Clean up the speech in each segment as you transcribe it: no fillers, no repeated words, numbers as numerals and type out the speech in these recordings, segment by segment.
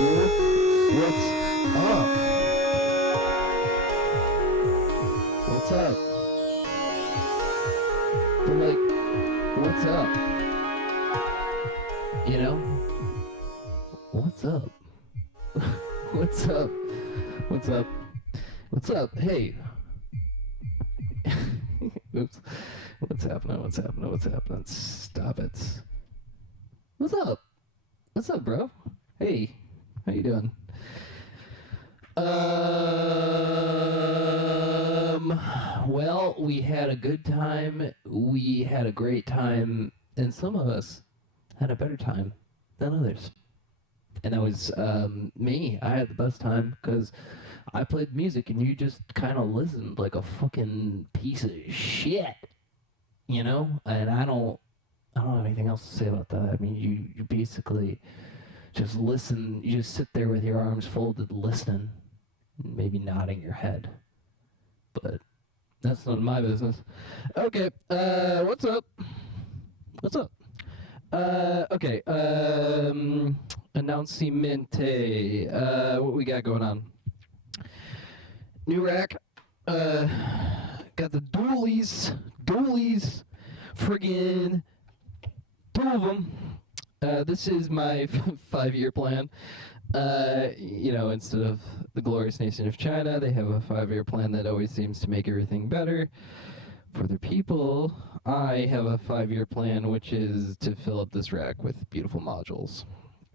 dude? What's up? What's up? But like, what's up? You know? What's up? What's up? What's up? What's up? Hey. Oops. What's happening? What's happening? What's happening? Stop it. What's up? What's up, bro? Hey. How you doing? Well, we had a good time. We had a great time. And some of us had a better time than others. And that was me. I had the best time because I played music and you just kind of listened like a fucking piece of shit, you know. And I don't have anything else to say about that. I mean, you basically just listen. You just sit there with your arms folded, listening, maybe nodding your head. But that's none of my business. Okay, what's up? What's up? Okay, announcement. What we got going on? New rack. Got the dualies, friggin' two of them. This is my 5-year plan. You know, instead of the glorious nation of China, they have a 5-year plan that always seems to make everything better for their people. I have a 5-year plan, which is to fill up this rack with beautiful modules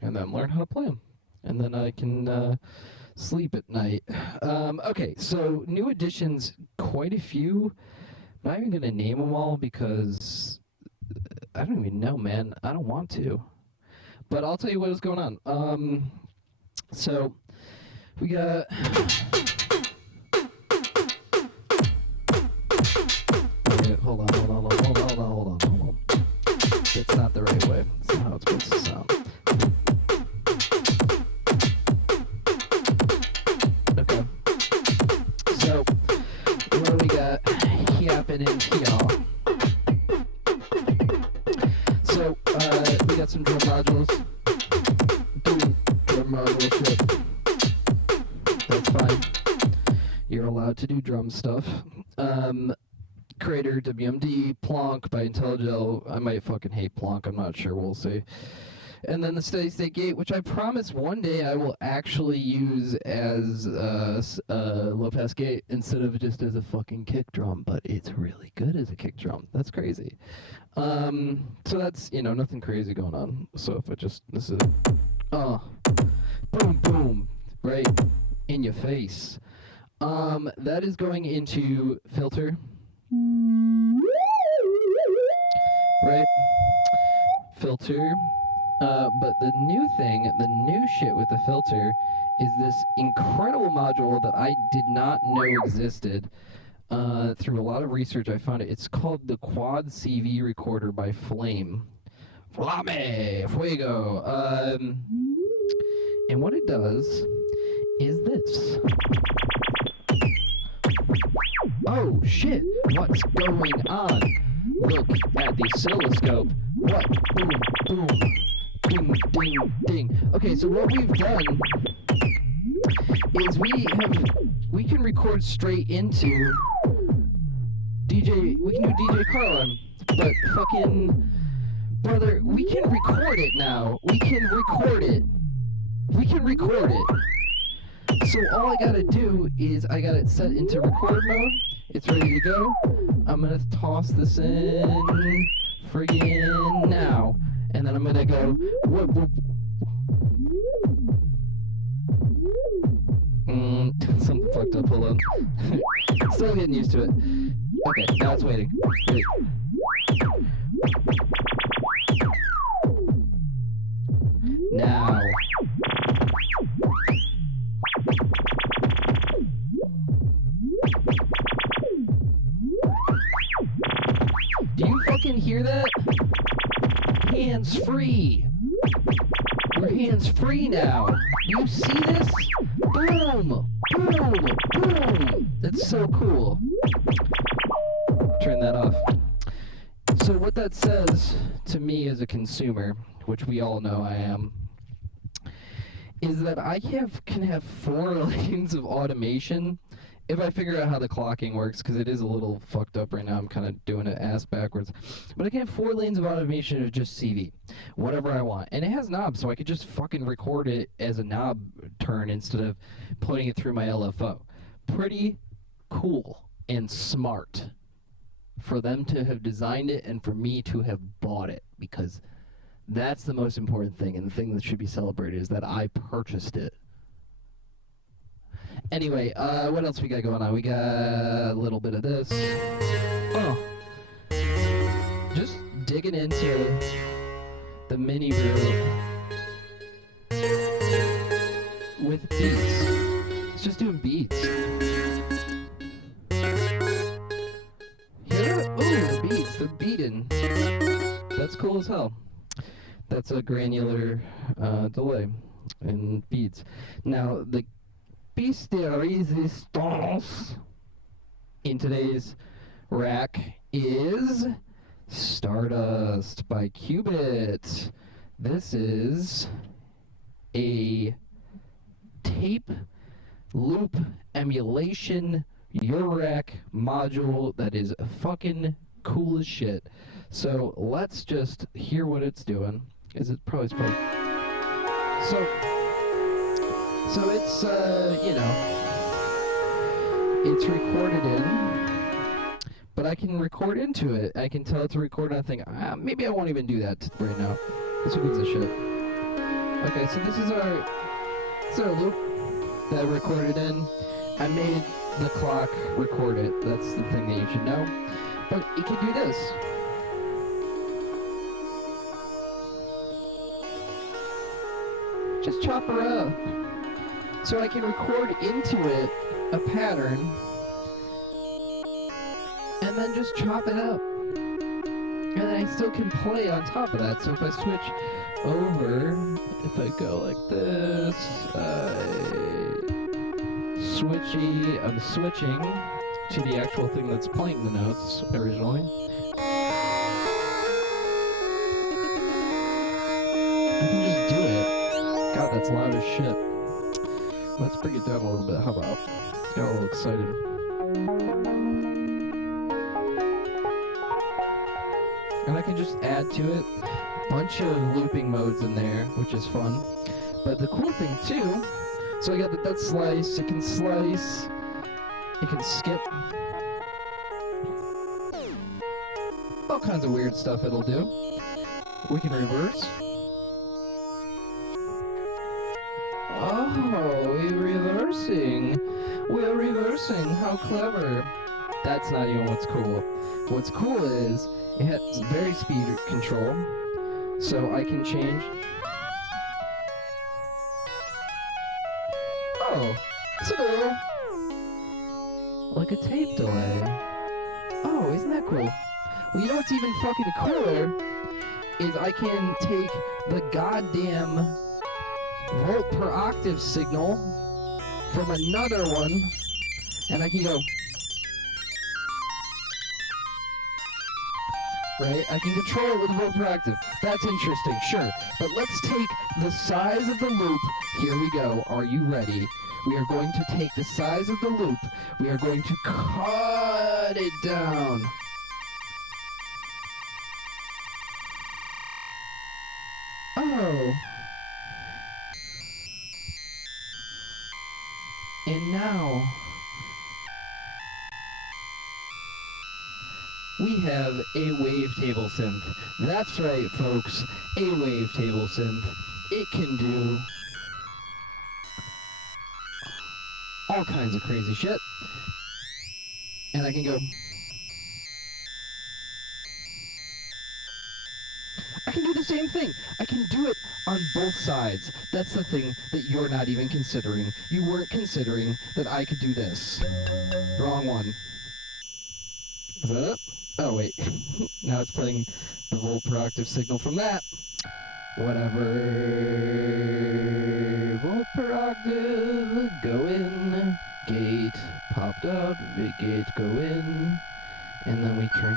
and then learn how to play them. And then I can sleep at night. Okay, so new additions, quite a few. I'm not even going to name them all because I don't even know, man. I don't want to. But I'll tell you what is going on. So we got... Okay, hold on. It's not the right way. It's not how it's supposed to sound. Okay. So, what do we got happening here? So, we got some drum modules. Drum module shit. That's fine. You're allowed to do drum stuff. Creator, WMD, Plonk by IntelliGel. I might fucking hate Plonk, I'm not sure, we'll see. And then the Steady State Gate, which I promise one day I will actually use as a low-pass gate instead of just as a fucking kick drum, but it's really good as a kick drum. That's crazy. So that's, you know, nothing crazy going on. So if I just, this is, boom, boom, right in your face. That is going into filter. Right? Filter. But the new thing, the new shit with the filter is this incredible module that I did not know existed. Through a lot of research, I found it. It's called the Quad CV Recorder by Flame. Flame! Fuego! And what it does is this. Oh shit, what's going on? Look at the oscilloscope. What? Boom, boom, ding, ding, ding. Okay, so what we've done is we can record straight into DJ, we can do DJ Carlin, but fucking, brother, we can record it now. We can record it. So all I gotta do is I got it set into record mode. It's ready to go. I'm gonna toss this in friggin' now. And then I'm gonna go whoop, whoop. Something fucked up, hold on. Still getting used to it. Okay, now it's waiting. Wait. Now. Do you fucking hear that? Hands free. We're hands free now. Do you see this? Boom! Boom! Boom! That's so cool. Turn that off. So what that says to me as a consumer, which we all know I am, is that I can have 4 lanes of automation if I figure out how the clocking works, because it is a little fucked up right now. I'm kind of doing it ass backwards. But I can have 4 lanes of automation of just CV, whatever I want. And it has knobs, so I could just fucking record it as a knob turn instead of putting it through my LFO. Pretty cool and smart for them to have designed it and for me to have bought it, because that's the most important thing, and the thing that should be celebrated is that I purchased it. Anyway, what else we got going on? We got a little bit of this. Oh. Just digging into the mini brew with beats. It's just doing beats. Hear that? Ooh, the beats. They're beating. That's cool as hell. That's a granular delay in beats. Now, the piece de resistance in today's rack is Stardust by Qubit. This is a tape loop emulation Eurorack module that is fucking cool as shit. So let's just hear what it's doing. Is it probably supposed? So it's it's recorded in, but I can record into it. I can tell it to record, and I think maybe I won't even do that right now. This gives a shit. Okay, so this is our loop that I recorded in. I made the clock record it. That's the thing that you should know. But it can do this. Just chop her up. So I can record into it a pattern and then just chop it up. And then I still can play on top of that. So if I switch over, if I go like this, I'm switching to the actual thing that's playing the notes originally. I can just do it. God, that's loud as shit. Let's bring it down a little bit. How about? Got a little excited. And I can just add to it a bunch of looping modes in there, which is fun. But the cool thing too, so I got that slice, it can skip. All kinds of weird stuff it'll do. We can reverse. Oh, we're reversing. We're reversing. How clever. That's not even what's cool. What's cool is it has very speed control, so I can change. Oh, it's a little like a tape delay. Oh, isn't that cool? Well, you know what's even fucking cooler is I can take the goddamn volt per octave signal from another one, and I can go, right? I can control it with volt per octave. That's interesting, sure. But let's take the size of the loop. Here we go. Are you ready? We are going to take the size of the loop. We are going to cut it down. Oh. And now we have a wavetable synth. That's right, folks, a wavetable synth. It can do all kinds of crazy shit. And I can go. I can do the same thing. I can do it on both sides. That's the thing that you're not even considering. You weren't considering that I could do this. Wrong one. Is that it? Oh, wait. Now it's playing the volt per octave signal from that. Whatever. Volt per octave, go in. Gate popped out. Big gate, go in. And then we turn.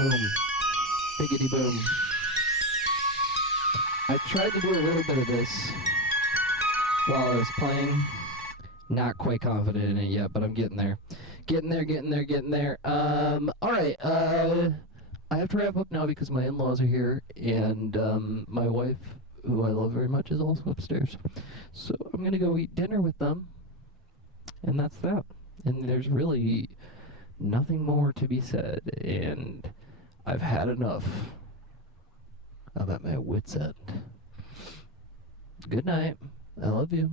Boom. Biggity boom. I tried to do a little bit of this while I was playing. Not quite confident in it yet, but I'm getting there. Getting there. All right. I have to wrap up now because my in-laws are here, and my wife, who I love very much, is also upstairs. So I'm gonna go eat dinner with them, and that's that. And there's really nothing more to be said, and I've had enough. I'm at my wit's end. Good night. I love you.